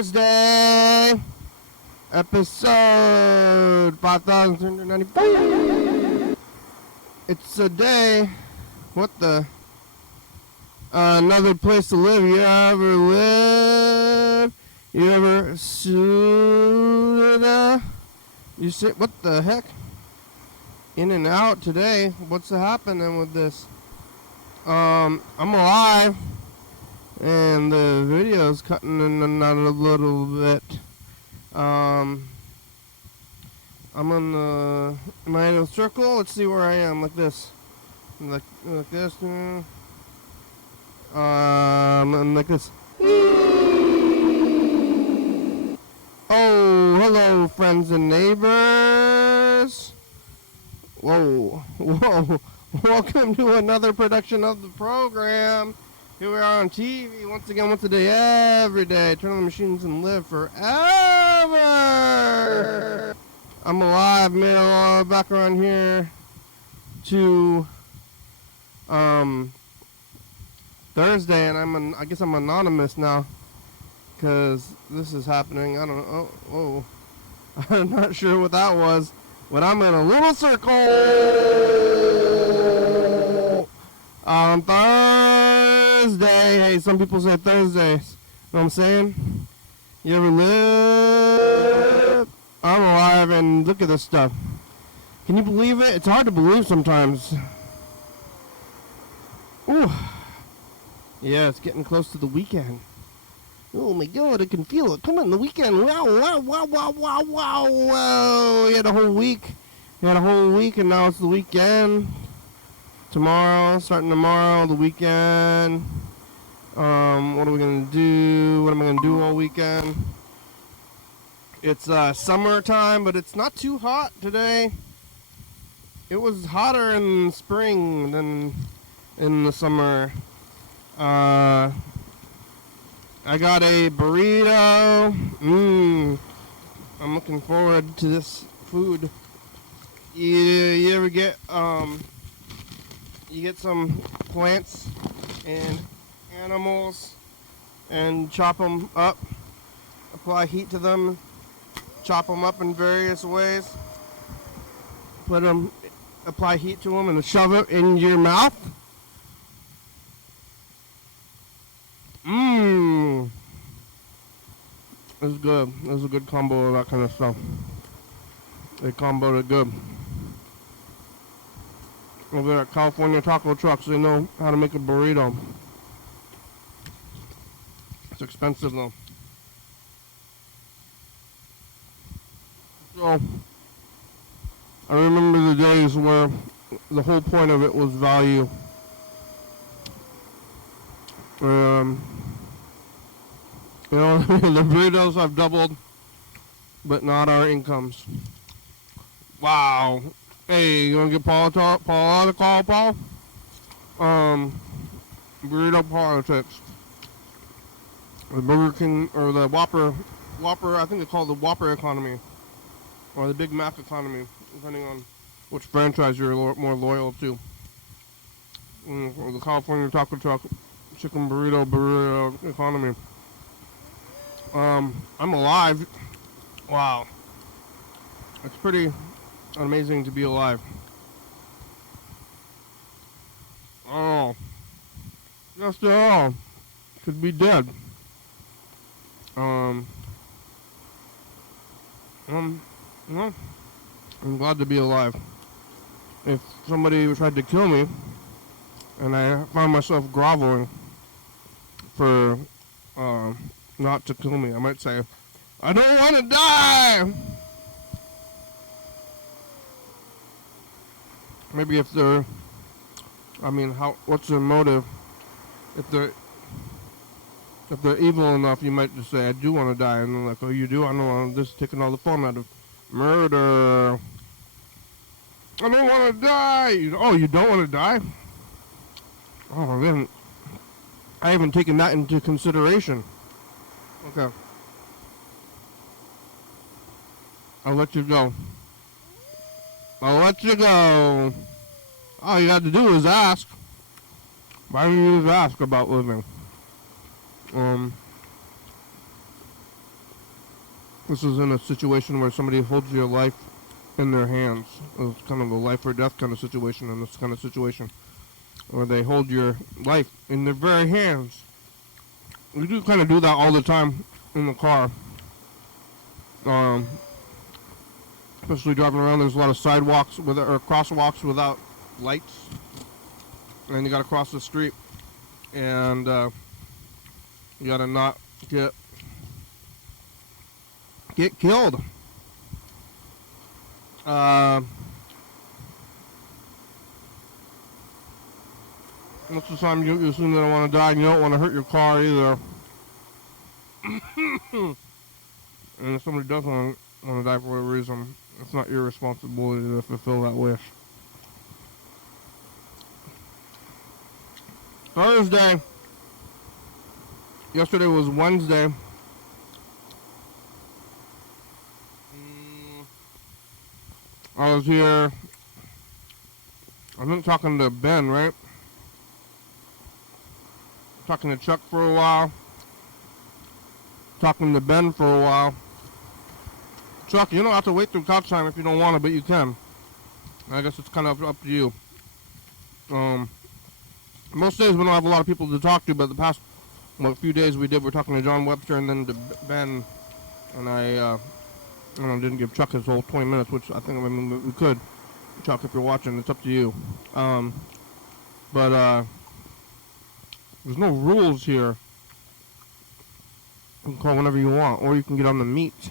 Thursday, episode 5,395. It's a day. What the? Another place to live. You ever live? You ever You sit? What the heck? In and out today. What's happening with this? I'm alive. And the video's cutting in and out a little bit. I'm on the annual circle. Let's see where I am. Like this. Like this. And like this. Oh, hello, friends and neighbors. Whoa. Welcome to another production of the program. Here we are on TV once again, once a day, every day. Turn on the machines and live forever. I'm alive, man. Back around here to Thursday, and I guess I'm anonymous now because this is happening. I don't know. Oh, I'm not sure what that was, but I'm in a little circle on Thursday. Hey, some people say Thursdays. Know what I'm saying? You ever live? I'm alive, and look at this stuff. Can you believe it? It's hard to believe sometimes. Ooh. Yeah, it's getting close to the weekend. Oh my God, I can feel it. Come on, the weekend. Wow. We had a whole week. And now it's the weekend. Starting tomorrow, the weekend. What are we going to do? What am I going to do all weekend? It's summertime, but it's not too hot today. It was hotter in spring than in the summer. I got a burrito. I'm looking forward to this food. You ever get you get some plants and animals and chop them up, apply heat to them, chop them up in various ways, apply heat to them and shove it in your mouth. It was good. It was a good combo of that kind of stuff. They comboed it good. Over at California Taco Trucks, they know how to make a burrito. It's expensive though. So, I remember the days where the whole point of it was value. The burritos have doubled, but not our incomes. Wow. Hey, you want to get Paul on the call, Paul? Burrito politics. The Burger King, or the Whopper, I think they call it the Whopper economy. Or the Big Mac economy, depending on which franchise you're more loyal to. Or the California Taco Truck, chicken burrito economy. I'm alive. Wow. It's pretty amazing to be alive. Oh. Just could be dead. I'm glad to be alive. If somebody tried to kill me and I found myself groveling for not to kill me, I might say, I don't want to die! Maybe if they're, what's their motive? If they're evil enough, you might just say, I do want to die. And they're like, oh, you do? I don't want this, taking all the fun out of murder. I don't want to die! Oh, you don't want to die? Oh, I haven't taken that into consideration. Okay. I'll let you go. All you got to do is ask. Why don't you just ask about living? This is in a situation where somebody holds your life in their hands. It's kind of a life or death kind of situation in this kind of situation, where they hold your life in their very hands. We do kind of do that all the time in the car. Especially driving around, there's a lot of sidewalks or crosswalks without lights, and you got to cross the street, and you got to not get killed. Most of the time you assume they don't want to die, and you don't want to hurt your car either. And if somebody does want to die for whatever reason, it's not your responsibility to fulfill that wish. Thursday. Yesterday was Wednesday. I was here. I've been talking to Ben, right? Talking to Chuck for a while. Talking to Ben for a while. Chuck, you don't have to wait through couch time if you don't want to, but you can. I guess it's kind of up to you. Most days we don't have a lot of people to talk to, but the past few days we did. We're talking to John Webster and then to Ben, and I didn't give Chuck his whole 20 minutes, which I think we could. Chuck, if you're watching, it's up to you. But there's no rules here. You can call whenever you want, or you can get on the meet.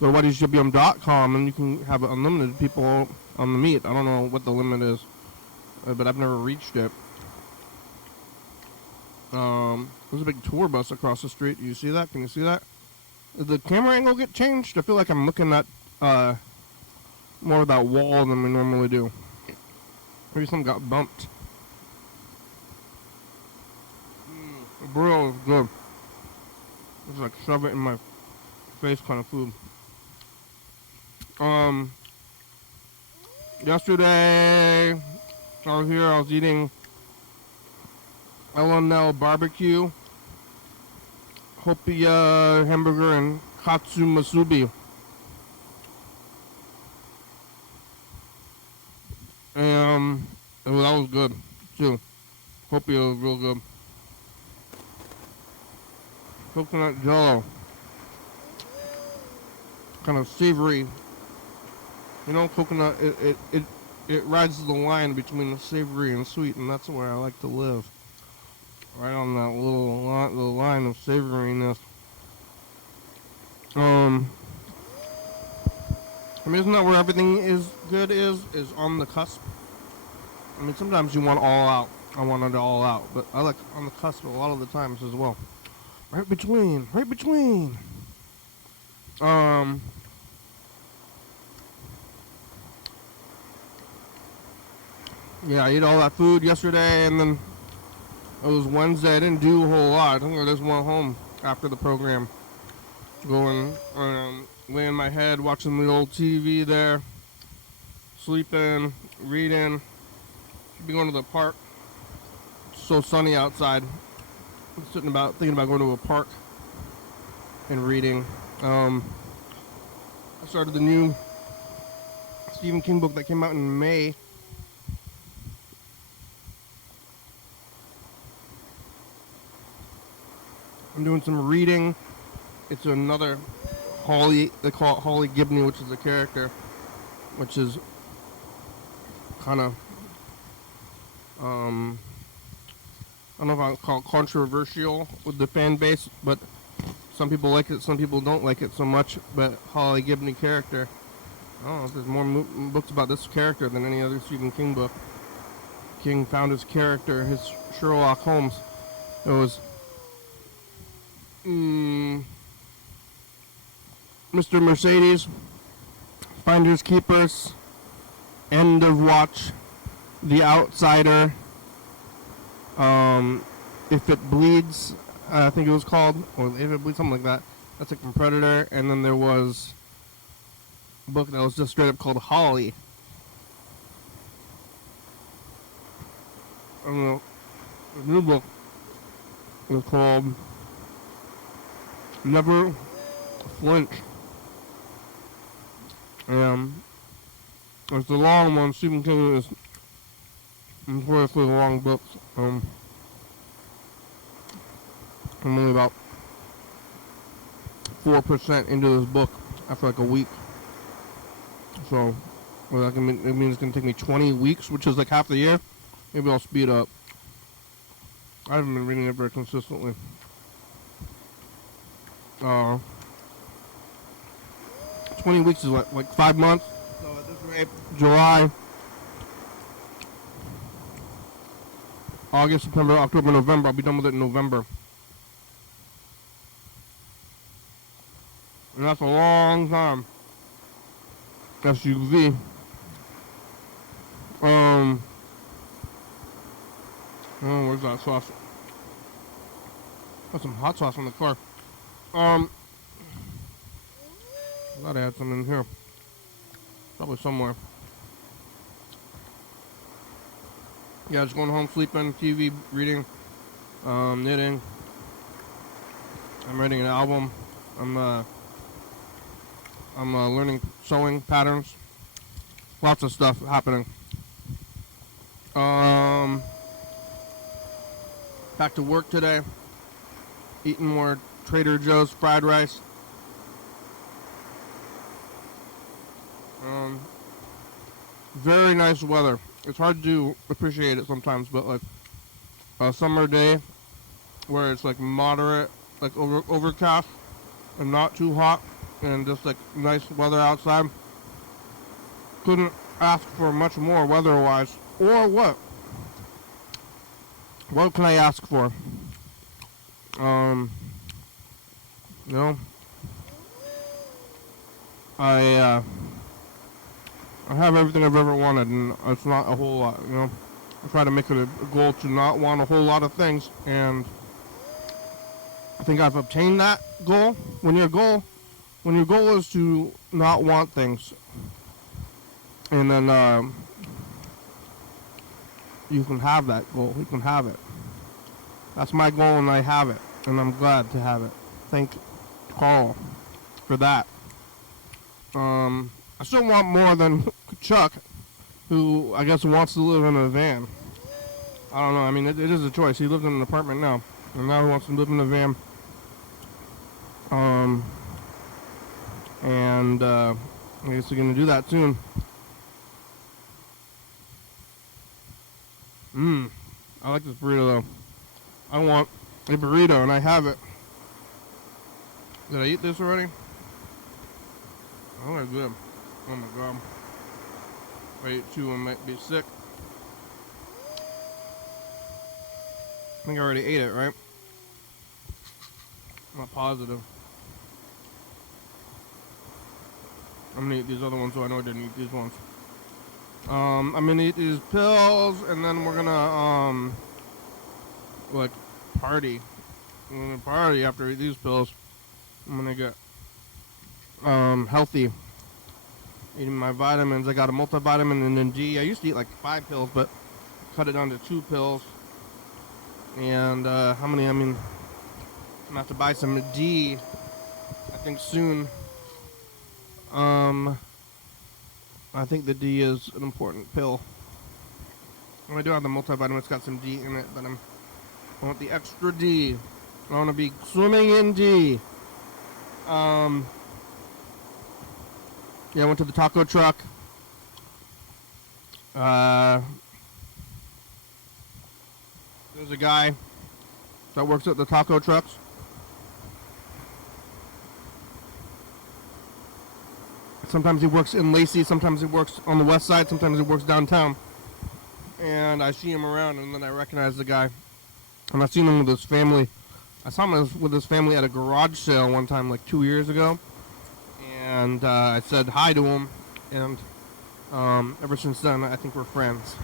Go to YDHWM.com and you can have unlimited people on the meet. I don't know what the limit is, but I've never reached it. There's a big tour bus across the street. Do you see that? Can you see that? Did the camera angle get changed? I feel like I'm looking at more of that wall than we normally do. Maybe something got bumped. The burrito is good. It's like shove it in my face kind of food. Yesterday I was here. I was eating L&L barbecue, Hopia hamburger, and katsu masubi. And that was good too. Hopia was real good. Coconut jello, kind of savory. You know, coconut. It rides the line between the savory and sweet, and that's where I like to live. Right on that little line of savoriness. I mean, isn't that where everything is good? Is on the cusp. I mean, sometimes you want all out. I want it all out, but I like on the cusp a lot of the times as well. Right between. Yeah, I ate all that food yesterday, and then it was Wednesday. I didn't do a whole lot. I think I just went home after the program. Going, laying in my head, watching the old TV there, sleeping, reading. Should be going to the park. It's so sunny outside. Thinking about going to a park and reading. I started the new Stephen King book that came out in May. I'm doing some reading. It's another Holly. They call it Holly Gibney, which is a character, which is kind of I don't know if I'll call it controversial with the fan base, but some people like it, some people don't like it so much. But Holly Gibney character, I don't know if there's more books about this character than any other Stephen King book. King found his character, his Sherlock Holmes. It was Mr. Mercedes, Finders Keepers, End of Watch, The Outsider, If It Bleeds, I think it was called, or If It Bleeds, something like that. That's like from Predator. And then there was a book that was just straight up called Holly. I don't know. The new book was called Never Flinch. It's the long one. Stephen King is notoriously long books. I'm only about 4% into this book after like a week. So, well, it means it's going to take me 20 weeks, which is like half the year. Maybe I'll speed up. I haven't been reading it very consistently. 20 weeks is like 5 months. So at this rate, July, August, September, October, November. I'll be done with it in November. And that's a long time. SUV. Oh, where's that sauce? Got some hot sauce on the car. I gotta add some in here. Probably somewhere. Yeah, just going home, sleeping, TV, reading, knitting. I'm writing an album. I'm learning sewing patterns. Lots of stuff happening. Back to work today. Eating more Trader Joe's fried rice. Very nice weather. It's hard to appreciate it sometimes, but like a summer day where it's like moderate, like overcast and not too hot, and just like nice weather outside. Couldn't ask for much more weather-wise. Or what? What can I ask for? You know, I have everything I've ever wanted, and it's not a whole lot, you know. I try to make it a goal to not want a whole lot of things, and I think I've obtained that goal. When your goal is to not want things, and then you can have that goal. You can have it. That's my goal, and I have it, and I'm glad to have it. Thank Carl for that. I still want more than Chuck, who I guess wants to live in a van. I don't know. I mean, it is a choice. He lives in an apartment now, and now he wants to live in a van. And I guess we're gonna do that soon. I like this burrito though. I want a burrito, and I have it. Did I eat this already? Oh, that's good. Oh my god. If I eat two, I might be sick. I think I already ate it, right? I'm not positive. I'm gonna eat these other ones, so I know I didn't eat these ones. I'm gonna eat these pills, and then we're gonna, like, party. I'm gonna party after I eat these pills. I'm gonna get, healthy. Eating my vitamins. I got a multivitamin and then D. I used to eat like 5 pills, but cut it down to 2 pills. And, how many? I mean, I'm gonna have to buy some D, I think soon. I think the D is an important pill. And I do have the multivitamin. It's got some D in it, but I want the extra D. I want to be swimming in D. Yeah, I went to the taco truck. There's a guy that works at the taco trucks. Sometimes he works in Lacey, sometimes he works on the west side, sometimes he works downtown. And I see him around, and then I recognize the guy. And I've seen him with his family. I saw him with his family at a garage sale one time, like 2 years ago. And I said hi to him, and ever since then, I think we're friends.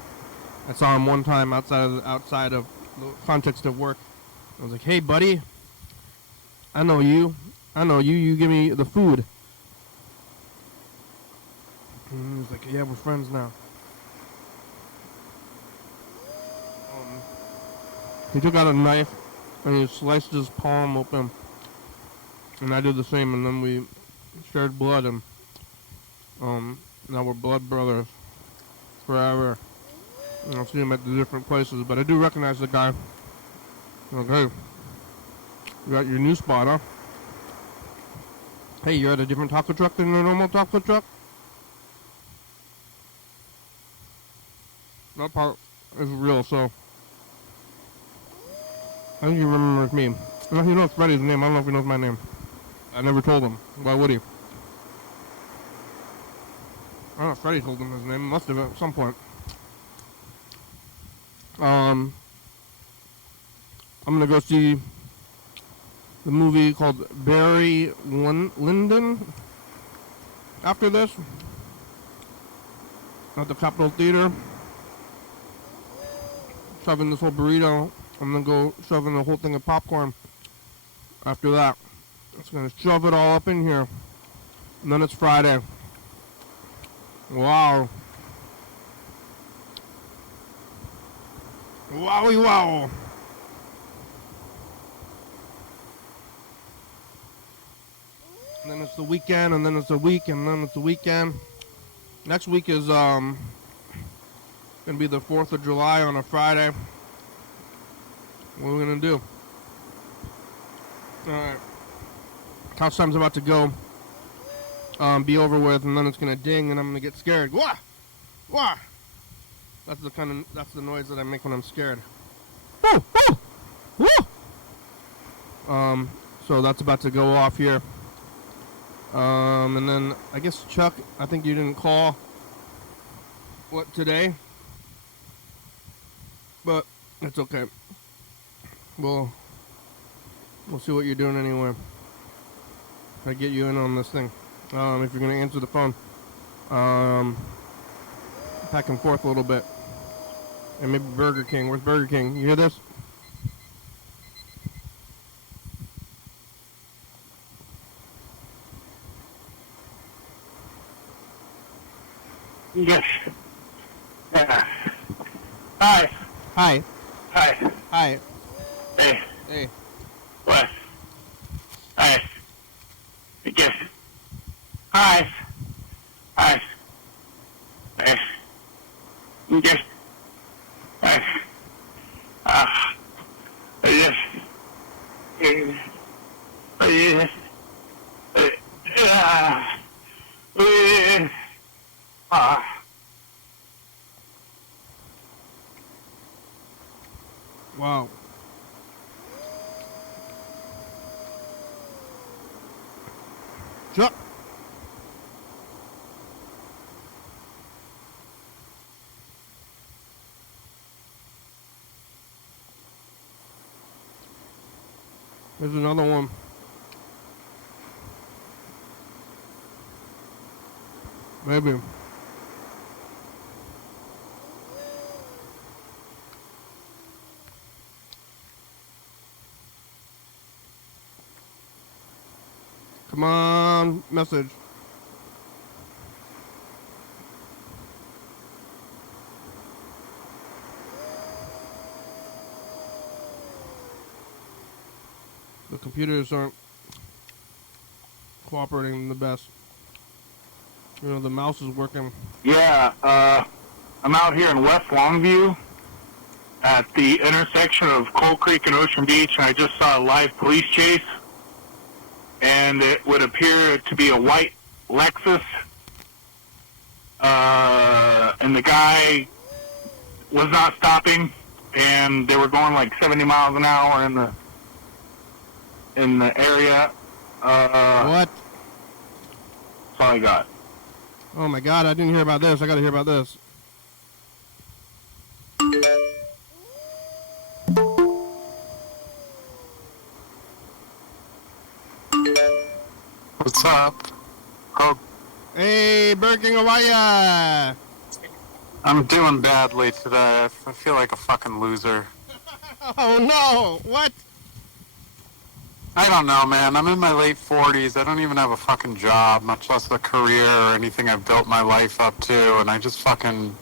I saw him one time outside of the context of work. I was like, "Hey, buddy, I know you. You give me the food." And he was like, "Yeah, we're friends now." He took out a knife and he sliced his palm open, and I did the same, and then we shared blood, and Now we're blood brothers forever. I'll see him at the different places, but I do recognize the guy. Okay, you got your new spot, huh? Hey, you're at a different taco truck than a normal taco truck? That part is real, so I think he remembers me. He knows Freddy's name. I don't know if he knows my name. I never told him. Why would he? I don't know if Freddy told him his name. Must have at some point. I'm gonna go see the movie called Barry Lyndon after this at the Capitol Theater. Shoving this whole burrito. I'm gonna go shoving the whole thing of popcorn after that. Just gonna shove it all up in here. And then it's Friday. Wow. Wowie wow. And then it's the weekend, and then it's a week, and then it's the weekend. Next week is gonna be the 4th of July on a Friday. What are we gonna do? Alright. Couch time's about to go. Be over with, and then it's gonna ding, and I'm gonna get scared. Wah! Wah! That's the noise that I make when I'm scared. Woo! Woo! Woo! So that's about to go off here. And then I guess Chuck, I think you didn't call today, but it's okay. We'll see what you're doing anyway. I get you in on this thing. If you're gonna answer the phone, back and forth a little bit, and maybe Burger King. Where's Burger King? You hear this? Yes. Yeah. Hi. Hi. Hi. Hi. Hey. Hey. What? Hi. Yes. Hi. Hi. Hey. Yes. Hi. Yes. Yes. Wow. Chuck. There's another one. Maybe. Come on, message. The computers aren't cooperating the best. You know, the mouse is working. Yeah, I'm out here in West Longview at the intersection of Coal Creek and Ocean Beach, and I just saw a live police chase, and it would appear to be a white Lexus, and the guy was not stopping, and they were going like 70 miles an hour in the area. What? That's all I got. Oh my God, I didn't hear about this. I gotta hear about this. What's up? Oh, Hey, Burger King, how are ya? I'm doing badly today. I feel like a fucking loser. Oh no, what? I don't know, man. I'm in my late 40s. I don't even have a fucking job, much less a career or anything I've built my life up to, and I just fucking...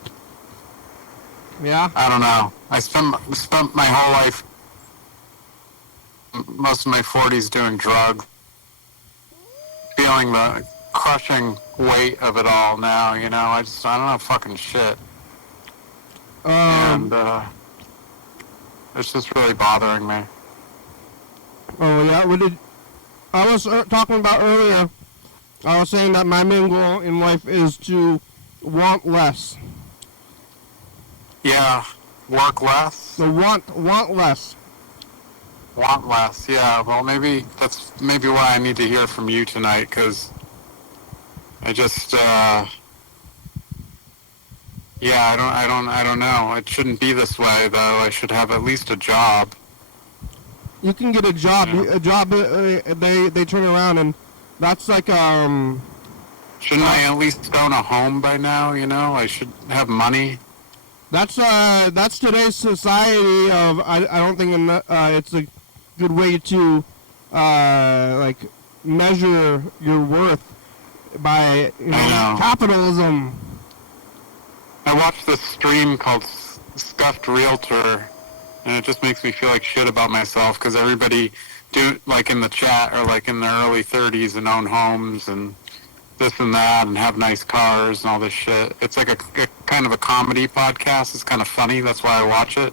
Yeah? I don't know. I spent my whole life, most of my 40s doing drugs, feeling the crushing weight of it all now, you know. I don't know fucking shit. And it's just really bothering me. Oh yeah, I was talking about earlier. I was saying that my main goal in life is to want less. Yeah, work less. So want less. Want less. Yeah. Well, maybe that's why I need to hear from you tonight, because I just yeah, I don't know. It shouldn't be this way, though. I should have at least a job. You can get a job. Yeah. A job. They turn around and that's like Shouldn't I at least own a home by now? You know, I should have money. That's today's society of. I don't think it's a good way to like measure your worth by capitalism. I watched this stream called Scuffed Realtor, and it just makes me feel like shit about myself, because everybody like in the chat are like in their early 30s and own homes and this and that and have nice cars and all this shit. It's like a kind of a comedy podcast. It's kind of funny. That's why I watch it.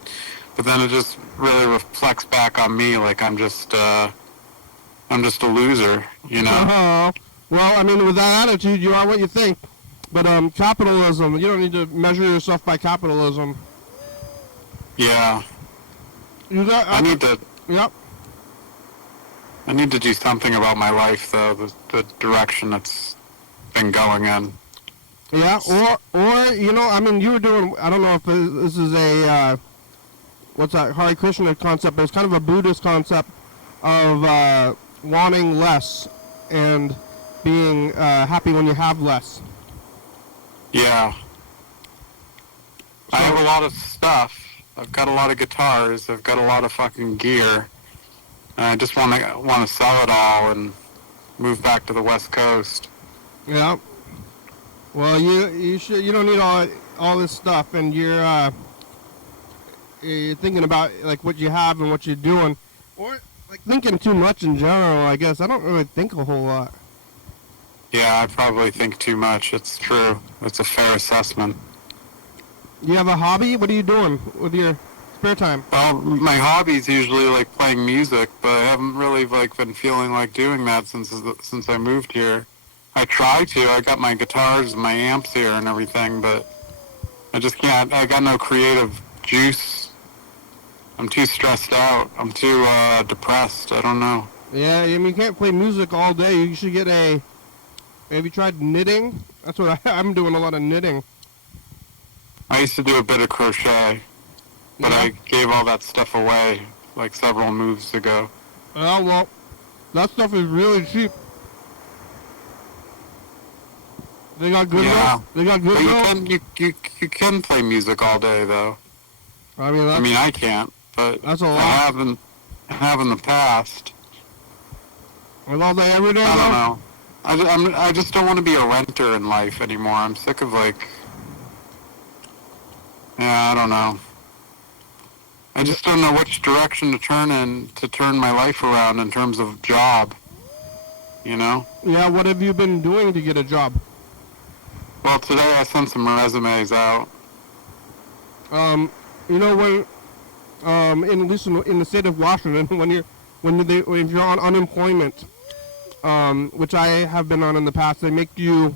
But then it just really reflects back on me like I'm just a loser, you know? Well, I mean, with that attitude, you are what you think. But capitalism, you don't need to measure yourself by capitalism. Yeah. I need to... Yep. I need to do something about my life, though, the direction it's been going in. Yeah, or you know, I mean, you were doing, I don't know if this is a, what's that, Hare Krishna concept, but it's kind of a Buddhist concept of wanting less and being happy when you have less. Yeah. I have a lot of stuff. I've got a lot of guitars. I've got a lot of fucking gear. And I just want to sell it all and move back to the West Coast. Yeah. Well, you don't need all this stuff, and you're thinking about like what you have and what you're doing, or like thinking too much in general. I guess I don't really think a whole lot. Yeah, I probably think too much. It's true. It's a fair assessment. You have a hobby? What are you doing with your spare time? Well, my hobby's usually like playing music, but I haven't really like been feeling like doing that since I moved here. I try to. I got my guitars and my amps here and everything, but I just can't. I got no creative juice. I'm too stressed out. I'm too depressed. I don't know. Yeah, I mean, you can't play music all day. You should get a... Have you tried knitting? That's what I'm doing, a lot of knitting. I used to do a bit of crochet, but I gave all that stuff away like several moves ago. Oh, well, that stuff is really cheap. They got good They got good you can play music all day though. I mean, I can't, but that's a lot. I have in the past. Like all day, every day. I don't know. I just don't want to be a renter in life anymore. I'm sick of like. Yeah, I don't know. I just don't know which direction to turn my life around in terms of job. You know? Yeah, what have you been doing to get a job? Well, today I sent some resumes out. You know, when, at least in the state of Washington, if you're on unemployment, which I have been on in the past, they make you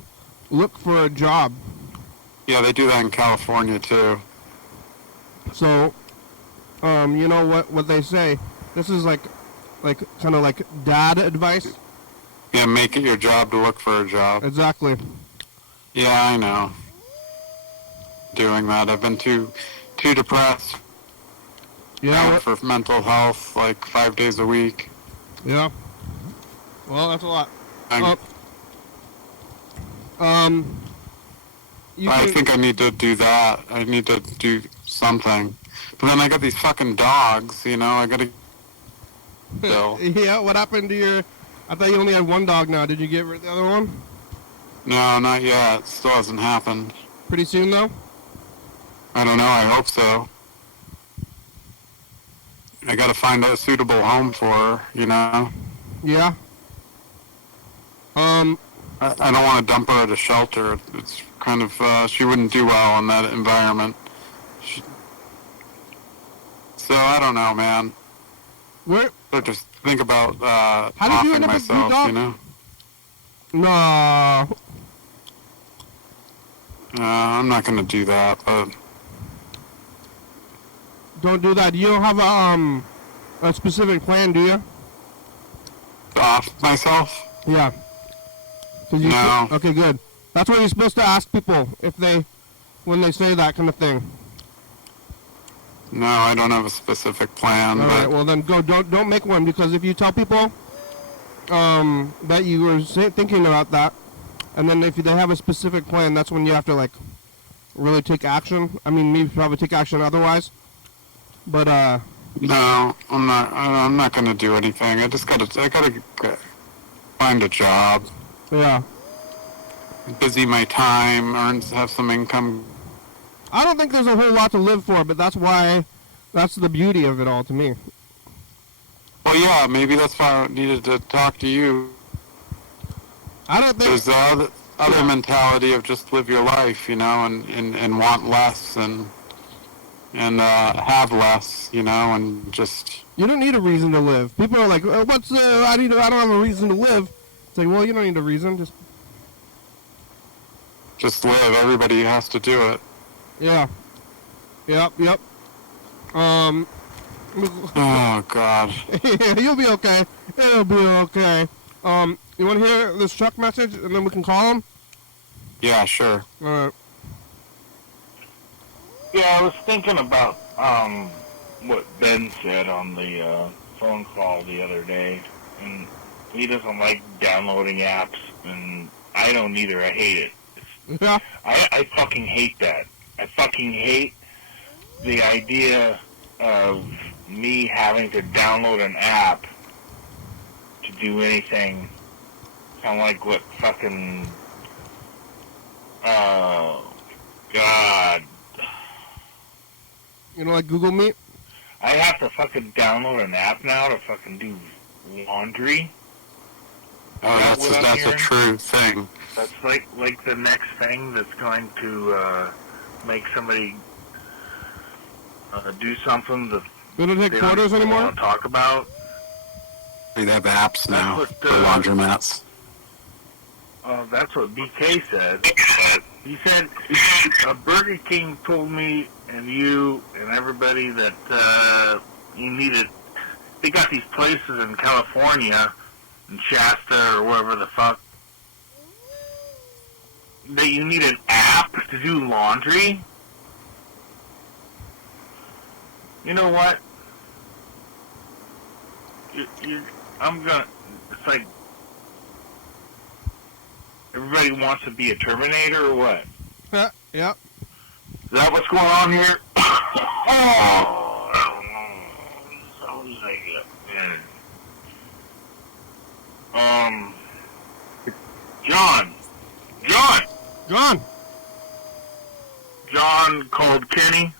look for a job. Yeah, they do that in California too. So, you know what they say. This is like kind of like dad advice. Yeah, make it your job to look for a job. Exactly. Yeah, I know. Doing that, I've been too depressed. Yeah. For mental health, like 5 days a week. Yeah. Well, that's a lot. I think I need to do that. I need to do something. But then I got these fucking dogs, you know, I gotta... Yeah, what happened to your... I thought you only had one dog now. Did you get rid of the other one? No, not yet. It still hasn't happened. Pretty soon, though? I don't know. I hope so. I gotta find a suitable home for her, you know? Yeah. I don't want to dump her at a shelter. It's kind of, she wouldn't do well in that environment. So I don't know, man. Where? So just think about How did you offing end up with myself, dog? you know? No. I'm not going to do that, but Don't do that. You don't have a specific plan, do you? off myself? Yeah. 'Cause you No. Okay, good. That's what you're supposed to ask people when they say that kind of thing. No, I don't have a specific plan, All but right. Well, then don't make one, because if you tell people that you were thinking about that, and then if they have a specific plan, that's when you have to like really take action. I mean, maybe probably take action otherwise. But no, I'm not going to do anything. I gotta find a job, yeah. busy my time, have some income. I don't think there's a whole lot to live for, but that's the beauty of it all to me. Well, yeah, maybe that's why I needed to talk to you. I don't think There's the other mentality of just live your life, you know, and want less and have less, you know, and just. you don't need a reason to live. People are like, I don't have a reason to live. It's like, well, you don't need a reason. Just live. Everybody has to do it. Yeah. Yep. Oh God. Yeah, you'll be okay. It'll be okay. You want to hear this truck message, and then we can call him? Yeah, sure. All right. Yeah, I was thinking about what Ben said on the phone call the other day, and he doesn't like downloading apps, and I don't either. I hate it. Yeah. I fucking hate that. I fucking hate the idea of me having to download an app to do anything. Kind of like what fucking... God. You know, like Google Meet? I have to fucking download an app now to fucking do laundry. Oh, Is that what I'm that's a hearing? true thing. That's like the next thing that's going to make somebody do something that They don't take they quarters don't anymore? want to talk about. They have apps now what, for laundromats. That's what BK said. He said Burger King told me and you and everybody that you needed. They got these places in California, in Shasta or wherever the fuck, that you need an app to do laundry. You know what? It's like everybody wants to be a Terminator or what? Yep. Is that what's going on here? Oh, sounds like it. John called Kenny.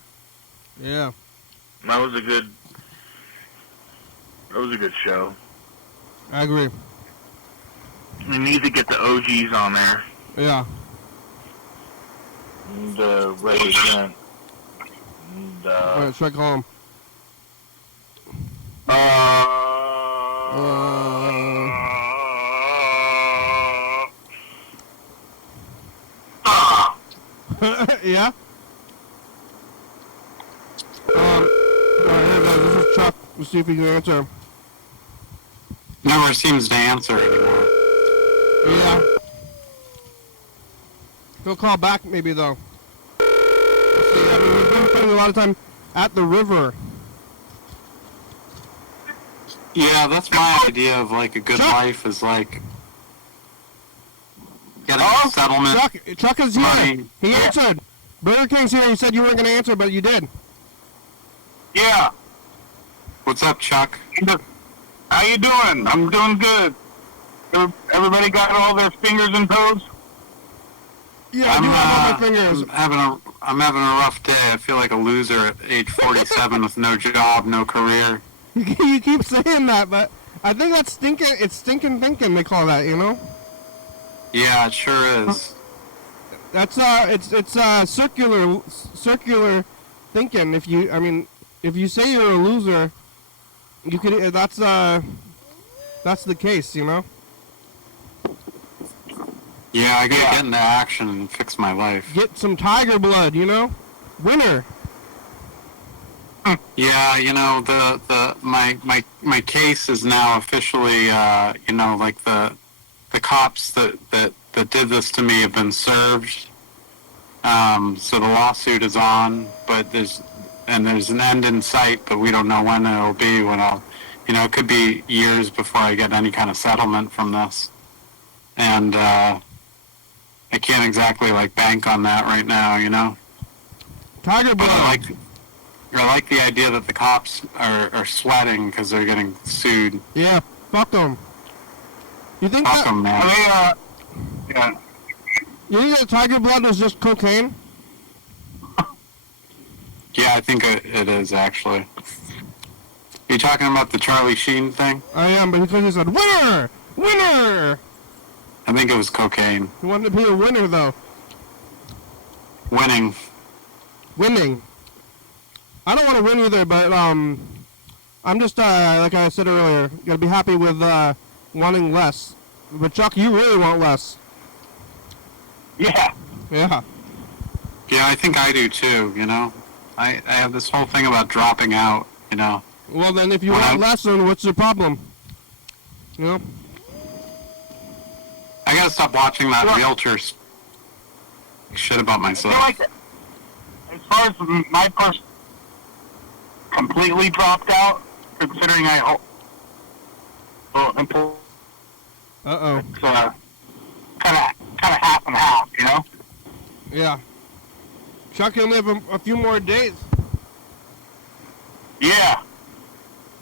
Yeah. That was a good show. I agree. We need to get the OGs on there. Yeah. And represent. And All right, should I call him? Yeah? Alright, here goes. This is Chuck. Let's see if he can answer. Never seems to answer anymore. Yeah. He'll call back maybe, though. Let's see. I mean, we've been spending a lot of time at the river. Yeah, that's my idea of like a good Chuck? life is like getting a settlement. Chuck is here. Money. He answered. Burger King's here. He said you weren't going to answer, but you did. yeah. What's up, Chuck? How you doing? I'm doing good. Everybody got all their fingers and toes? Yeah, I do have all my fingers. I'm having a rough day. I feel like a loser at age 47 with no job, no career. You keep saying that, but I think that's stinking. It's stinking thinking. They call that, you know. Yeah, it sure is. That's it's circular thinking. If you say you're a loser, you could that's the case, you know. Yeah, I gotta get into action and fix my life. Get some tiger blood, you know. Winner. Yeah, you know, my case is now officially, you know, like the cops that did this to me have been served. So the lawsuit is on, but there's an end in sight, but we don't know when it'll be. You know, it could be years before I get any kind of settlement from this, and I can't exactly like bank on that right now, you know. Tiger But blood. I like the idea that the cops are sweating because they're getting sued. Yeah, fuck them. You think Fuck that? them, man. Yeah. You think that tiger blood was just cocaine? Yeah, I think it is actually. You talking about the Charlie Sheen thing? I am, but because he said winner, winner. I think it was cocaine. He wanted to be a winner though. Winning. Winning. I don't want to win either, but I'm just like I said earlier, gotta be happy with wanting less. But Chuck, you really want less. Yeah. Yeah. Yeah, I think I do too, you know. I have this whole thing about dropping out, you know. Well then, if you Well, want less, then what's the problem? You know. I gotta stop watching that Well, realtor shit about I myself. feel like as far as my person completely dropped out, considering it's Uh-oh. kind of half and half, you know. Yeah. Chuck can live a few more days. Yeah.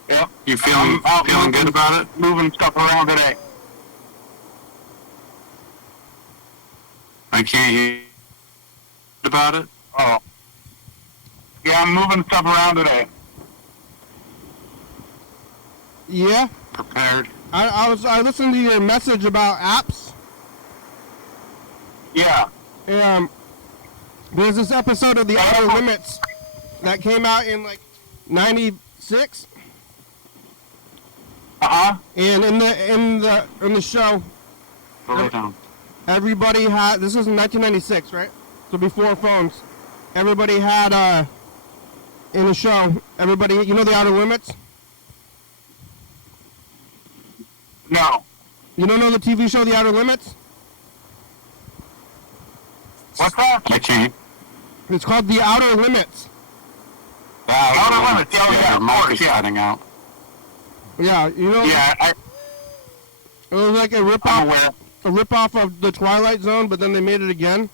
Yep. You feeling good about it? Moving stuff around today. I can't hear about it. Oh. Yeah, I'm moving stuff around today. Yeah. Prepared. I listened to your message about apps. Yeah. There's this episode of The Outer Limits that came out in like '96, and in the show, Slow down. everybody had. This was in 1996, right? So before phones, everybody had in the show. Everybody, you know, The Outer Limits. No. You don't know the TV show The Outer Limits? What's that? I can't. It's called The Outer Limits. Outer Limits, yeah, your of mic course, is yeah. cutting out. Yeah, you know. Yeah, It was like a I'm rip-off, aware. a rip-off of the Twilight Zone, but then they made it again.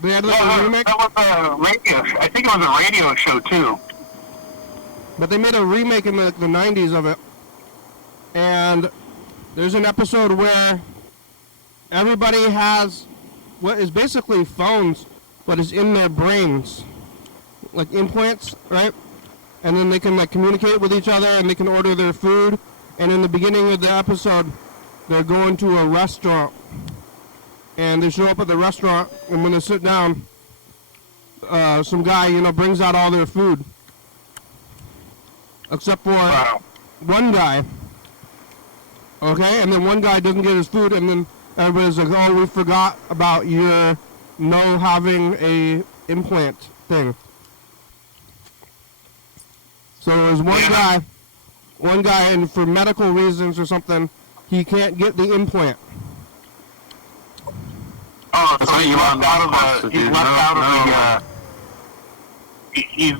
They had like a remake, That was a radio. I think it was a radio show too. but they made a remake in the 90s of it. And there's an episode where everybody has what is basically phones, but is in their brains, like implants, right? And then they can like communicate with each other, and they can order their food. And in the beginning of the episode, they're going to a restaurant, and they show up at the restaurant, and when they sit down, some guy, you know, brings out all their food, except for Wow. one guy. Okay, and then one guy doesn't get his food, and then everybody's like, "Oh, we forgot about your no having a implant thing." So there's one guy, and for medical reasons or something, he can't get the implant. Oh, That's so what he's you left want out of us the. to He's do. left No, out no. of the. He's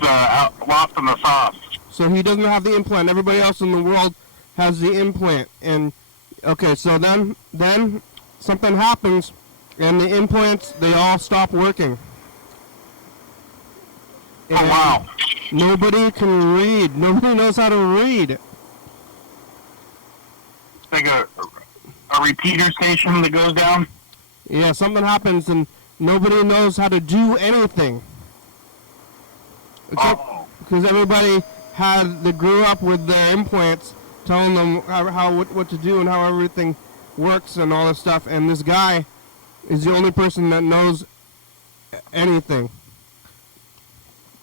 lost in the sauce. So he doesn't have the implant. Everybody else in the world has the implant. And okay, so then something happens, and the implants, they all stop working. Oh wow. Nobody can read. Nobody knows how to read. It's like a repeater station that goes down. Yeah, something happens, and nobody knows how to do anything. Except Oh. because everybody they grew up with their implants telling them what to do and how everything works and all this stuff, and this guy is the only person that knows anything.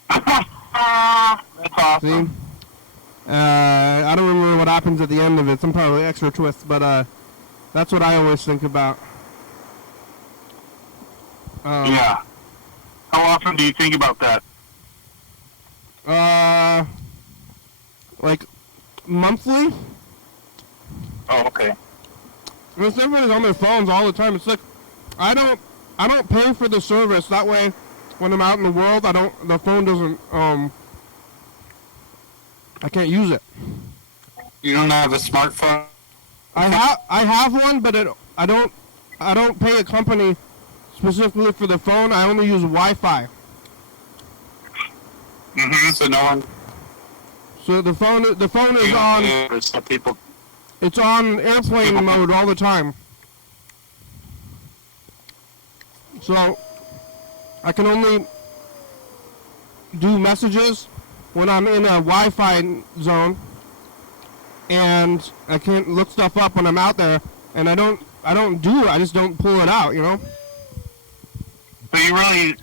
That's awesome. See? I don't remember what happens at the end of it. Some probably extra twist, but that's what I always think about. Yeah. How often do you think about that? Like monthly. Oh, okay. Because everybody's on their phones all the time. It's like I don't pay for the service. That way, when I'm out in the world, the phone doesn't I can't use it. You don't have a smartphone? I have one, but I don't pay a company specifically for the phone. I only use Wi-Fi. So no one. So the phone is on. Some people. It's on airplane mode all the time. So I can only do messages when I'm in a Wi-Fi zone, and I can't look stuff up when I'm out there. And I don't do it. I just don't pull it out, you know. So you really,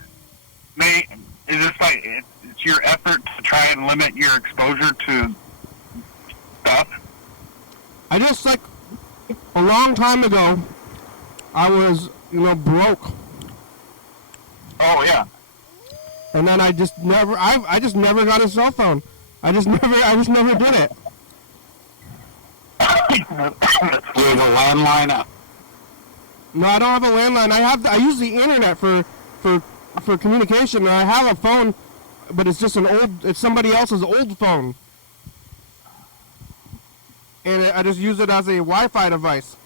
is this like it's your effort to try and limit your exposure to stuff? I just like a long time ago, I was broke, Oh yeah. and then I just never got a cell phone. I just never did it. You have a landline up. No, I don't have a landline. I use the internet for communication. And I have a phone, but it's just it's somebody else's old phone. And I just use it as a Wi-Fi device.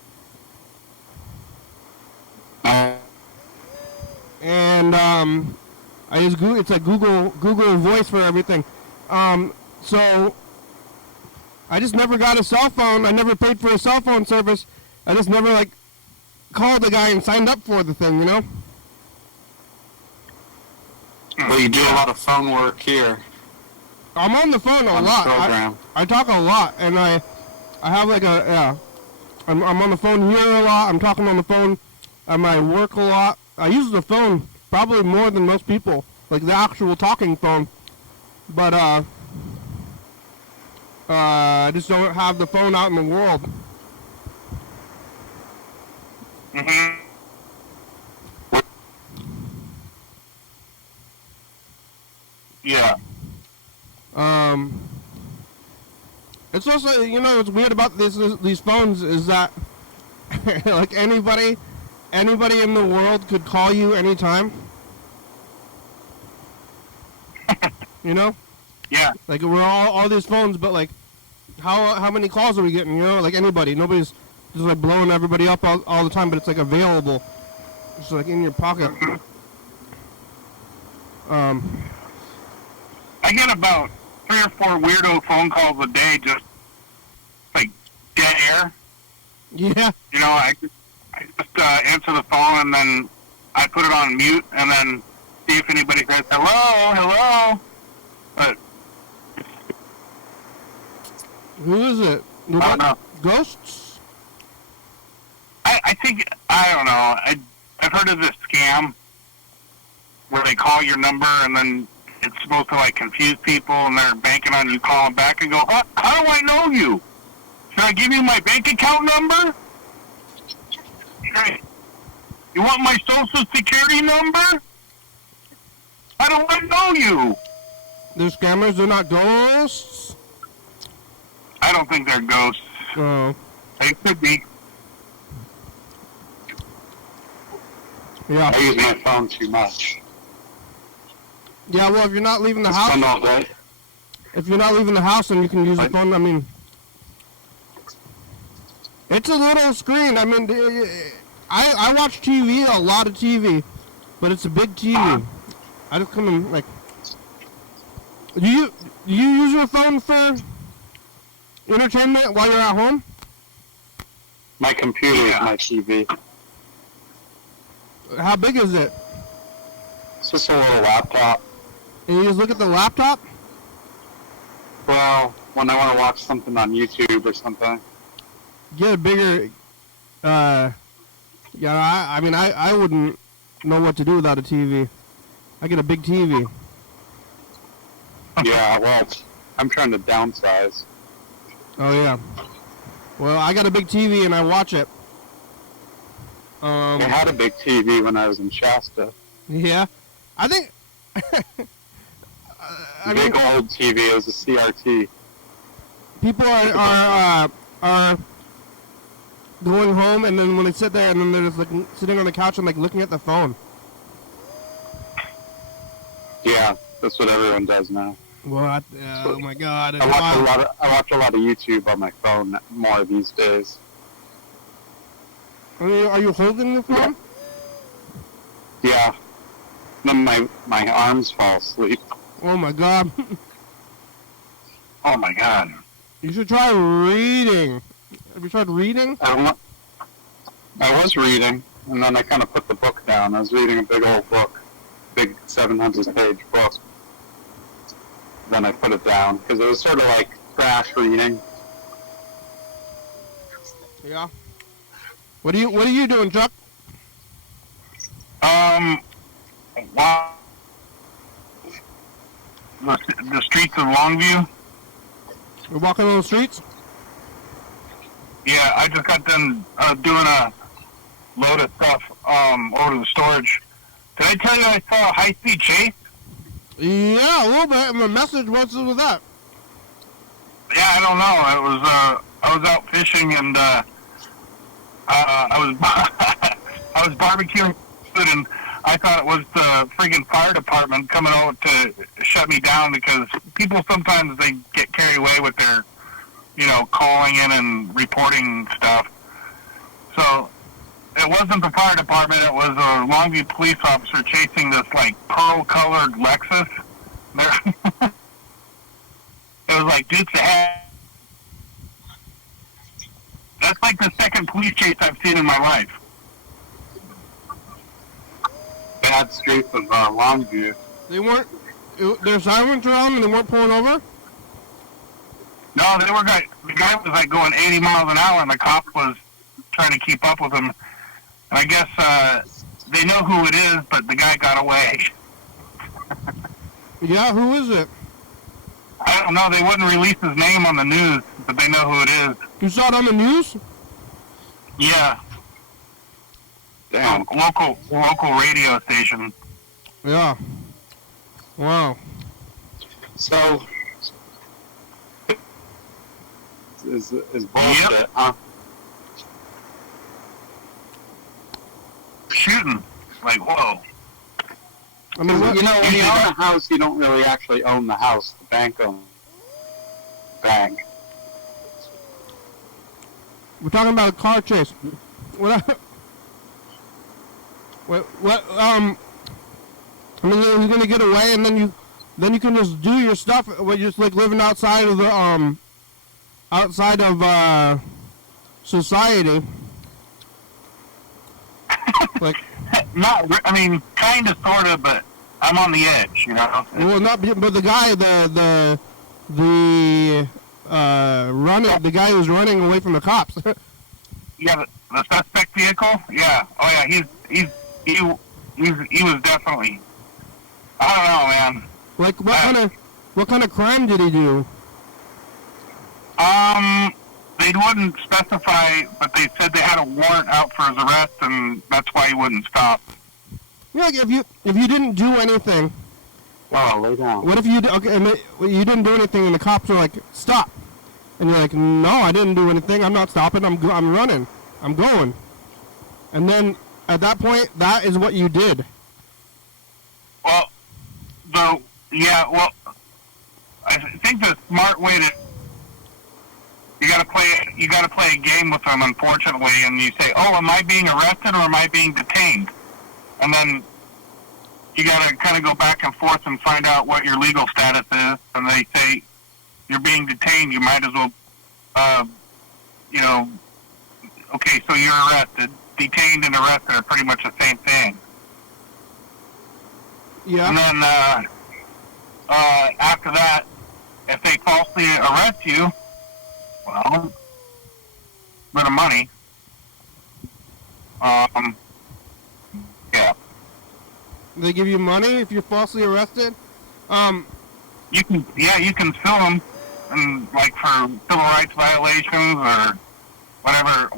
And I just it's a Google Voice for everything. So I just never got a cell phone. I never paid for a cell phone service. I just never called the guy and signed up for the thing, you know? Well, you do a lot of phone work here. I'm on the phone a On the lot. program. I talk a lot, and I have I'm on the phone here a lot. I'm talking on the phone at my work a lot. I use the phone probably more than most people, like the actual talking phone. But I just don't have the phone out in the world. Yeah. It's also, what's weird about these phones is that like anybody in the world could call you anytime. You know? Yeah. Like we're all these phones, but like how many calls are we getting? Like anybody. Nobody's just like blowing everybody up all the time, but it's like available. It's like in your pocket. I get about 3 or 4 weirdo phone calls a day, just like dead air. Yeah. I just answer the phone and then I put it on mute and then see if anybody says hello. But Who is it? I don't know. Ghosts? I think, I don't know. I've heard of this scam where they call your number and then it's supposed to confuse people and they're banking on you calling back and go, how do I know you? Should I give you my bank account number? Hey, you want my social security number? How do I know you? They're scammers, they're not ghosts? I don't think they're ghosts. Oh. They could be. Yeah. I use my phone too much. Yeah, well, if you're not leaving the I house, spend all day. if you're not leaving the house, then you can use the phone. I mean, it's a little screen. I mean, I watch TV, a lot of TV, but it's a big TV. I just come in, do you use your phone for entertainment while you're at home? My computer is my TV. How big is it? It's just a little laptop. And you just look at the laptop? Well, when I want to watch something on YouTube or something. Get a bigger Yeah, I mean, I wouldn't know what to do without a TV. I get a big TV. Yeah, well, I'm trying to downsize. Oh, yeah. Well, I got a big TV and I watch it. I had a big TV when I was in Shasta. Yeah. I think... Big old TV. It was a CRT. People are going home, and then when they sit there, and then they're just like sitting on the couch and like looking at the phone. Yeah, that's what everyone does now. What? Oh my God! I watch a lot of YouTube on my phone more these days. Are you holding the phone? Yeah. Then my arms fall asleep. Oh my God! Oh my God. You should try reading. Have you tried reading? I was reading, and then I kind of put the book down. I was reading a big old book, big 700-page book. Then I put it down because it was sort of like crash reading. Yeah. What are you doing, Chuck? Wow. The streets of Longview. You're walking on the streets? Yeah, I just got done doing a load of stuff over to the storage. Did I tell you I saw a high-speed chase? Yeah, a little bit. And the message, what's with that? Yeah, I don't know. I was out fishing and I was I was barbecuing food and I thought it was the friggin' fire department coming out to shut me down because people sometimes they get carried away with their, calling in and reporting stuff. So it wasn't the fire department. It was a Longview police officer chasing this like pearl-colored Lexus. It was like dukes ahead. That's like the second police chase I've seen in my life. Bad streets of Longview. They weren't. Their sirens were on and they weren't pulling over? No, the guy was like going 80 miles an hour and the cop was trying to keep up with him. And I guess they know who it is, but the guy got away. Yeah, who is it? I don't know. They wouldn't release his name on the news, but they know who it is. You saw it on the news? Yeah. Damn. Local radio station. Yeah. Wow. So, is bullshit, Yep. huh? Shooting. Like, whoa. I mean, what? You know, when you own a house, you don't really actually own the house. The bank owns the bank. We're talking about a car chase. What? I mean, you're gonna get away, and then you can just do your stuff. We're just like living outside of the society. Like, I mean, kind of, sort of, but I'm on the edge, well, but the guy, the guy who's running away from the cops. Yeah, the suspect vehicle. Yeah. Oh yeah, he was definitely. I don't know, man. Like, what kind of crime did he do? They wouldn't specify, but they said they had a warrant out for his arrest, and that's why he wouldn't stop. Yeah, like if you didn't do anything. Wow, lay down. What if you you didn't do anything and the cops are like, stop, and you're like, no, I didn't do anything. I'm not stopping. I'm running. I'm going. And then at that point, that is what you did. Well, I think the smart way to you gotta play a game with them, unfortunately, and you say, oh, am I being arrested or am I being detained? And then you gotta kind of go back and forth and find out what your legal status is. And they say you're being detained, you might as well, okay, so you're arrested. Detained and arrested are pretty much the same thing. Yeah. And then after that, if they falsely arrest you, well, bit of money. Yeah. They give you money if you're falsely arrested. You can sue them, and like for civil rights violations or whatever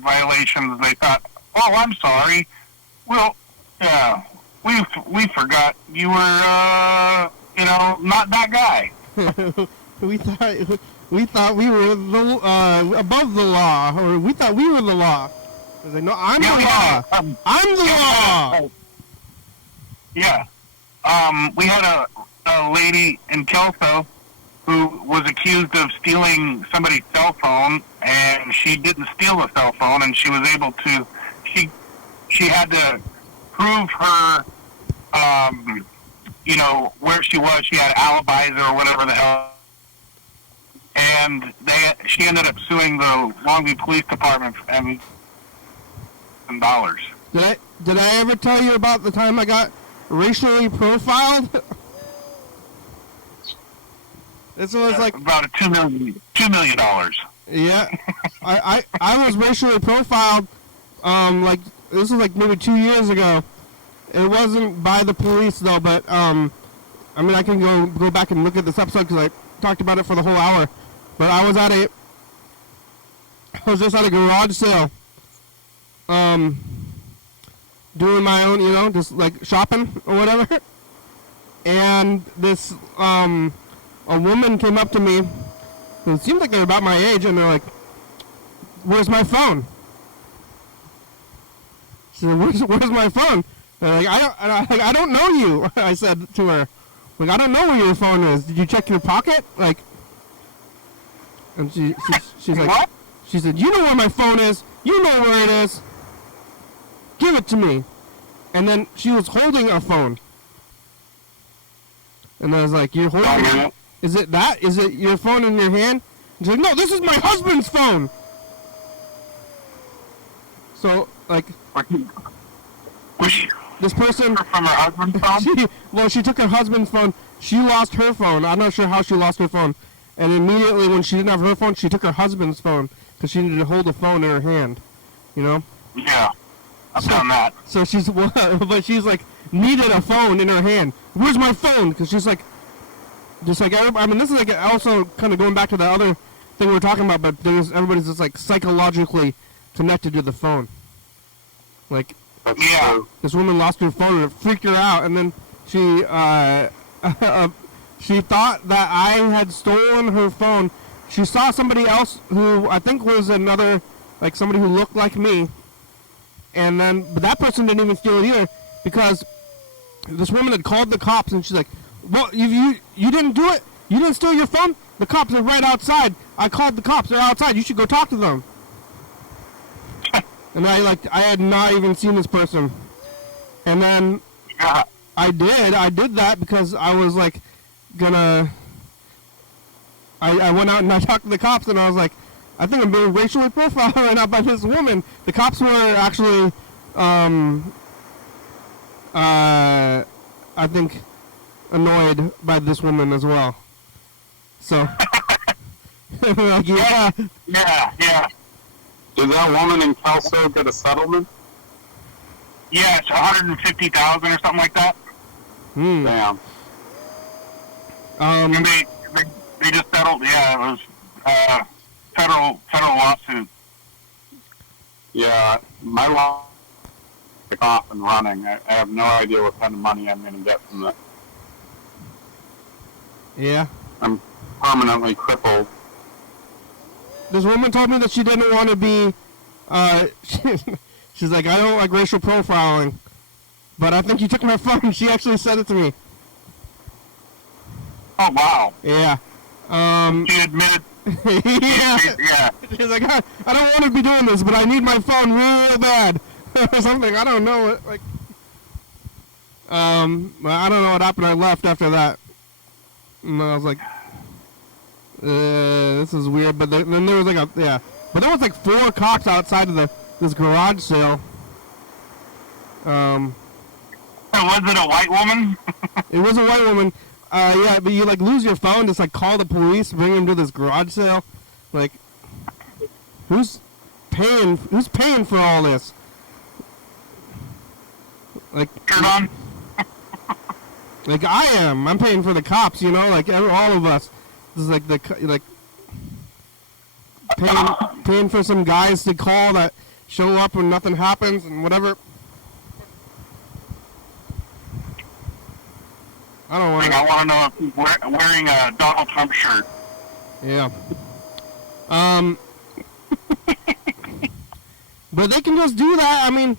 violations they thought. Oh, I'm sorry. Well, yeah, we forgot you were not that guy. we thought we were above the law, or we thought we were the law. I was like, no, I'm the law. I'm the law. Yeah. We had a lady in Kelso who was accused of stealing somebody's cell phone, and she didn't steal the cell phone, and she was able to. She had to prove her, where she was. She had alibis or whatever the hell. And she ended up suing the Longview Police Department and $1,000. Did I ever tell you about the time I got racially profiled? This was like about $2 million. Yeah, I was racially profiled. This was like maybe 2 years ago. It wasn't by the police though, but I can go back and look at this episode because I talked about it for the whole hour. But I was just at a garage sale, doing my own, just like shopping or whatever. And this, a woman came up to me, and it seemed like they were about my age, and they're like, "Where's my phone?" She said, "Where's my phone?" They're like, I don't know you. I said to her, like, I don't know where your phone is. Did you check your pocket? Like, and she's like, what? She said, "You know where my phone is. You know where it is. Give it to me." And then she was holding a phone. And I was like, "You're holding it? Is it that? Is it your phone in your hand?" And she's like, "No, this is my husband's phone." So, like, this person from her husband's phone? She took her husband's phone. She lost her phone. I'm not sure how she lost her phone. And immediately when she didn't have her phone, she took her husband's phone because she needed to hold the phone in her hand. You know? Yeah, I've done that. So she's like needed a phone in her hand. Where's my phone? Because she's like, just like this is like also kind of going back to the other thing we were talking about, but everybody's just like psychologically connected to the phone. Like, yeah, this woman lost her phone and it freaked her out, and then she she thought that I had stolen her phone. She saw somebody else who I think was another, like somebody who looked like me, and then but that person didn't even steal it either because this woman had called the cops, and she's like, "Well, you didn't do it. You didn't steal your phone. The cops are right outside. I called the cops. They're outside. You should go talk to them." And I had not even seen this person. And then I did that because I was like I went out and I talked to the cops, and I was like, I think I'm being racially profiled right now by this woman. The cops were actually I think annoyed by this woman as well. So like, yeah. Did that woman in Kelso get a settlement? Yeah, it's $150,000 or something like that. Damn. And they just settled. Yeah, it was federal lawsuit. Yeah, my law is off and running. I have no idea what kind of money I'm going to get from that. Yeah. I'm permanently crippled. This woman told me that she didn't want to be, she's like, I don't like racial profiling, but I think you took my phone. She actually said it to me. Oh, wow. Yeah. She admitted. Yeah. She's like, I don't want to be doing this, but I need my phone real bad. Or something. I don't know. Like, I don't know what happened. I left after that. And I was like, this is weird, but then there was like but there was like 4 cops outside of this garage sale. Was it a white woman? It was a white woman. Yeah, but you like lose your phone, just like call the police, bring them to this garage sale. Like, who's paying for all this? Like, Shirt on? like I am. I'm paying for the cops, you know, like all of us. This is like paying for some guys to call that show up when nothing happens and whatever. I don't want Like, I want to know if he's wearing a Donald Trump shirt. Yeah. But they can just do that. I mean,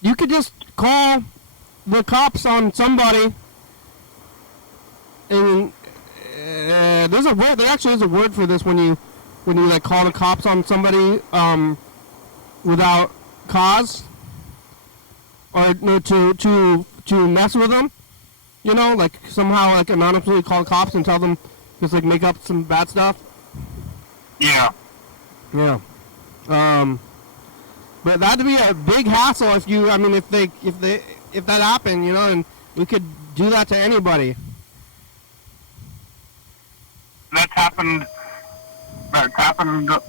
you could just call the cops on somebody, and there's a word. There actually is a word for this when you like call the cops on somebody without cause, or no, to mess with them. You know, like somehow like anonymously call cops and tell them just like make up some bad stuff. Yeah. Yeah. But that'd be a big hassle if you. I mean, if that happened, you know, and we could do that to anybody. That's happened. That's happened a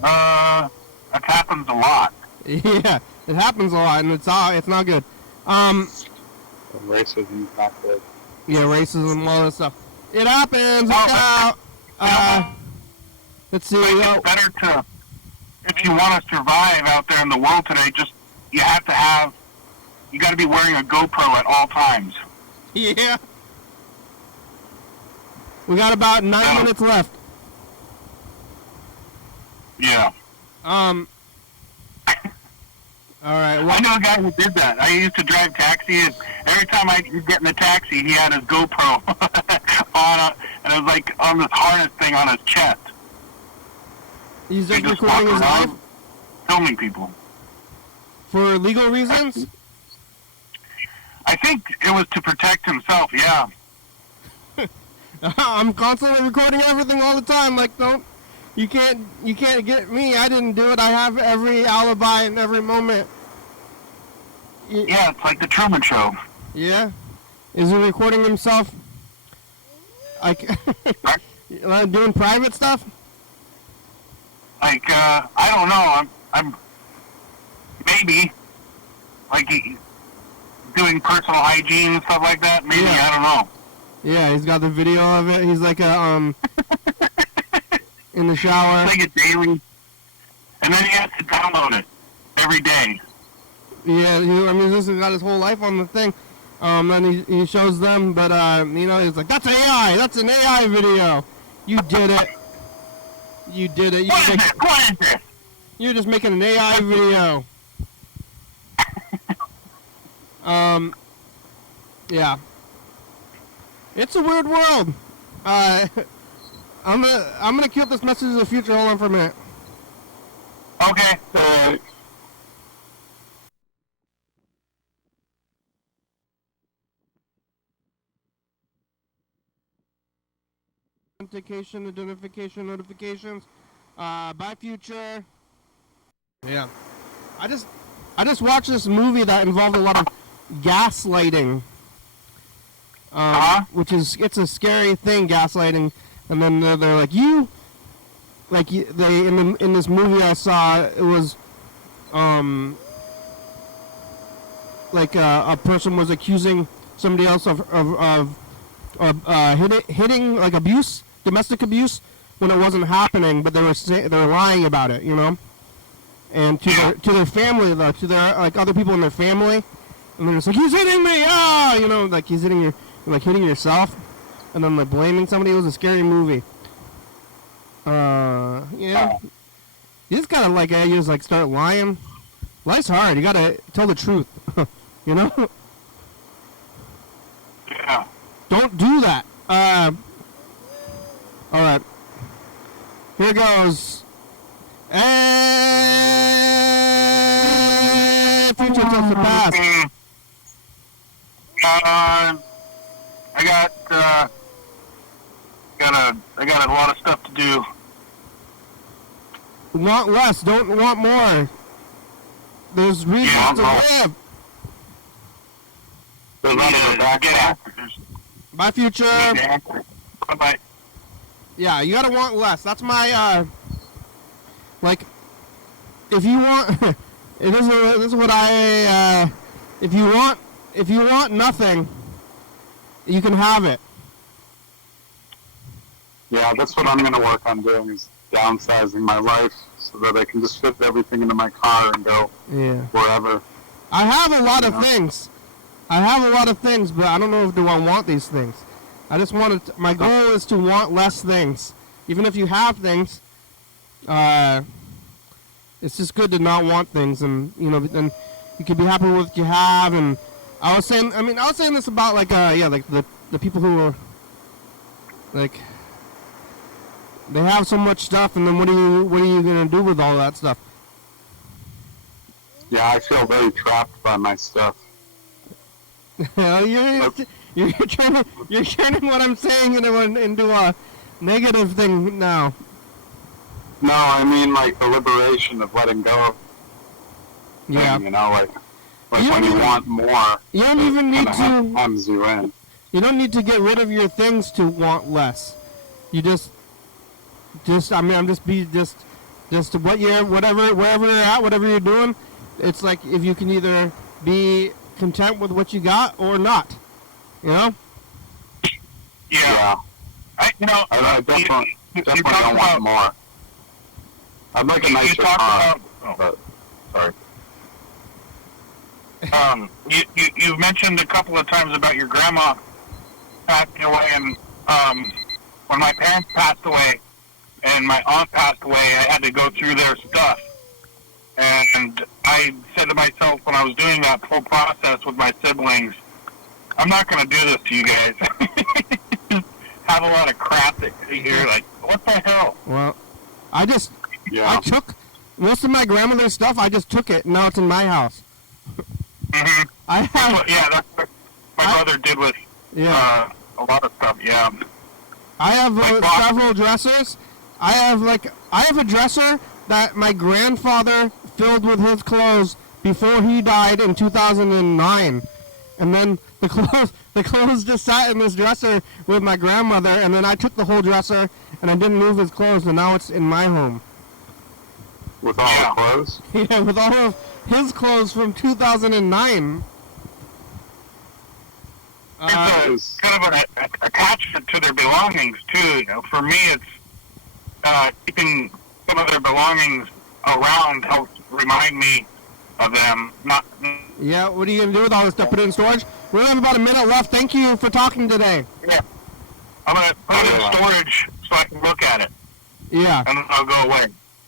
lot. Yeah, it happens a lot, and it's not good. Racism, not good. Yeah, racism, all that stuff. It happens. Look out. Let's see. It's better to, if you want to survive out there in the world today, you got to be wearing a GoPro at all times. Yeah. We got about 9 minutes left. Yeah. All right. I know a guy who did that. I used to drive taxi, and every time I'd get in the taxi, he had his GoPro on, and it was like on this harness thing on his chest. He's just Just recording his walk life around filming people. for legal reasons. I think it was to protect himself. Yeah. I'm constantly recording everything all the time. Like, you can't get me. I didn't do it. I have every alibi in every moment. Yeah, it's like the Truman Show. Yeah. Is he recording himself? Like, doing private stuff? Like, I don't know. I'm maybe like doing personal hygiene and stuff like that. Maybe, Yeah. I don't know. Yeah, he's got the video of it. He's like in the shower. Like a daily, and then he has to download it every day. Yeah, this has got his whole life on the thing. Then he shows them, but you know, he's like, "That's AI. That's an AI video. You did it. You did it. What is this? You're just making an AI video." Yeah. It's a weird world. I'm gonna keep this message in the future. Hold on for a minute. Okay. Identification notifications. Bye future. Yeah. I just watched this movie that involved a lot of gaslighting. Which is, it's a scary thing, gaslighting. And then they're like, in this movie I saw, it was like a person was accusing somebody else of hitting, like, abuse, domestic abuse, when it wasn't happening, but they were lying about it, you know. And to their family, though, to their, like, other people in their family, and they're just like, he's hitting me, you know, like he's hitting yourself, and then like blaming somebody. It was a scary movie. Yeah. You just gotta you just like start lying. Life's hard. You gotta tell the truth. You know. Yeah. Don't do that. All right. Here goes. And future tells the past. I got a lot of stuff to do. Want less, don't want more. There's reasons to live. Bye, future. Bye-bye. Yeah, you gotta want less. That's my, like, if you want, this is what if you want if you want nothing, you can have it. Yeah, that's what I'm going to work on doing, is downsizing my life so that I can just fit everything into my car and go wherever. I have a lot of things. I have a lot of things, but I don't know if do I want these things. I just want to, my goal is to want less things. Even if you have things, it's just good to not want things, and then you can be happy with what you have. And I was saying this about like the people who are like, they have so much stuff, and then what are you gonna do with all that stuff? Yeah, I feel very trapped by my stuff. You're turning what I'm saying into a negative thing now. No, I mean like the liberation of letting go of Yeah. thing, like You when don't you even- want more, You don't even need it to. hems you in. You don't need to get rid of your things to want less. You just what you're, wherever you're at, whatever you're doing. It's like if you can either be content with what you got or not. Yeah. I definitely you don't talk want about- more. I'd like a You nicer talk car, about- but sorry. You mentioned a couple of times about your grandma passing away, and when my parents passed away and my aunt passed away, I had to go through their stuff. And I said to myself when I was doing that whole process with my siblings, I'm not going to do this to you guys. Have a lot of crap that you're like, what the hell? Well, I Yeah. took most of my grandmother's stuff. I just took it, and now it's in my house. Mm-hmm. That's what my brother did with Yeah. a lot of stuff. Yeah. I have My box- several dressers. I have a dresser that my grandfather filled with his clothes before he died in 2009, and then the clothes just sat in this dresser with my grandmother, and then I took the whole dresser and I didn't move his clothes, and now it's in my home. With all Yeah. the clothes? Yeah, with all of his clothes from 2009. It's kind of an attachment to their belongings too. For me, it's keeping some of their belongings around helps remind me of them. Not. Yeah, what are you gonna do with all this stuff? Put it in storage? We only have about a minute left. Thank you for talking today. Yeah. I'm gonna put it in storage so I can look at it, Yeah. and then I'll go away.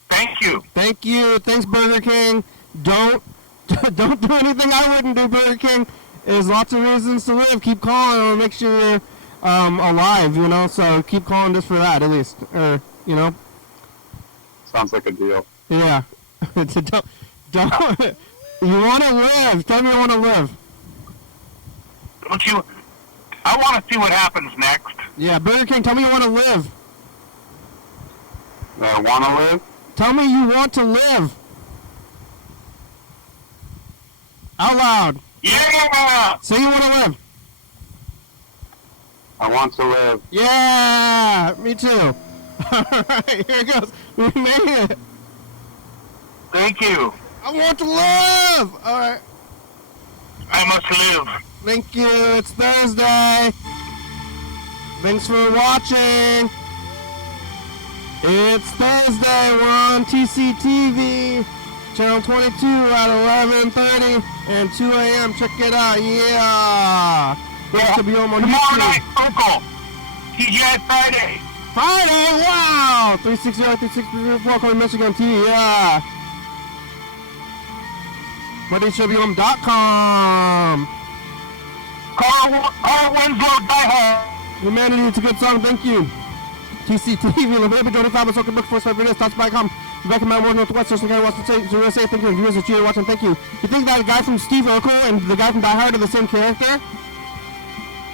Thank you. Thank you. Thanks, Burger King. Don't do anything I wouldn't do, Burger King. There's lots of reasons to live. Keep calling. It'll make sure you're alive, So keep calling just for that, at least. Sounds like a deal. Yeah. don't. You want to live. Tell me you want to live. Don't you? I want to see what happens next. Yeah, Burger King, tell me you want to live. I want to live? Tell me you want to live. Out loud. Yeah. Say you want to live. I want to live. Yeah, me too. Alright, here it goes. We made it. Thank you. I want to live. Alright. I must live. Thank you. It's Thursday. Thanks for watching. It's Thursday. We're on TCTV, channel 22 at 11:30 and 2 a.m. Check it out. Yeah. YDHWM on Tomorrow YouTube. night, Uncle. TGI Friday. Friday. Wow. 360-364 Cold Michigan TV. Yeah. YDHWM.com. Carl Winslow, die home. Humanity, it's a good song, thank you. TCTV, the baby 25, so book for 5 minutes, touch.com. Back in my world, Northwest, Thurston County, Washington State, USA, thank you, and viewers that you're watching, thank you. You think that guy from Steve Urkel and the guy from Die Hard are the same character?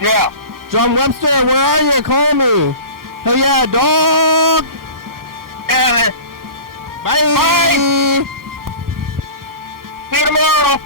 Yeah. John Webster, where are you? Call me. Hell yeah, dog! Yeah. Bye! Bye. See you tomorrow.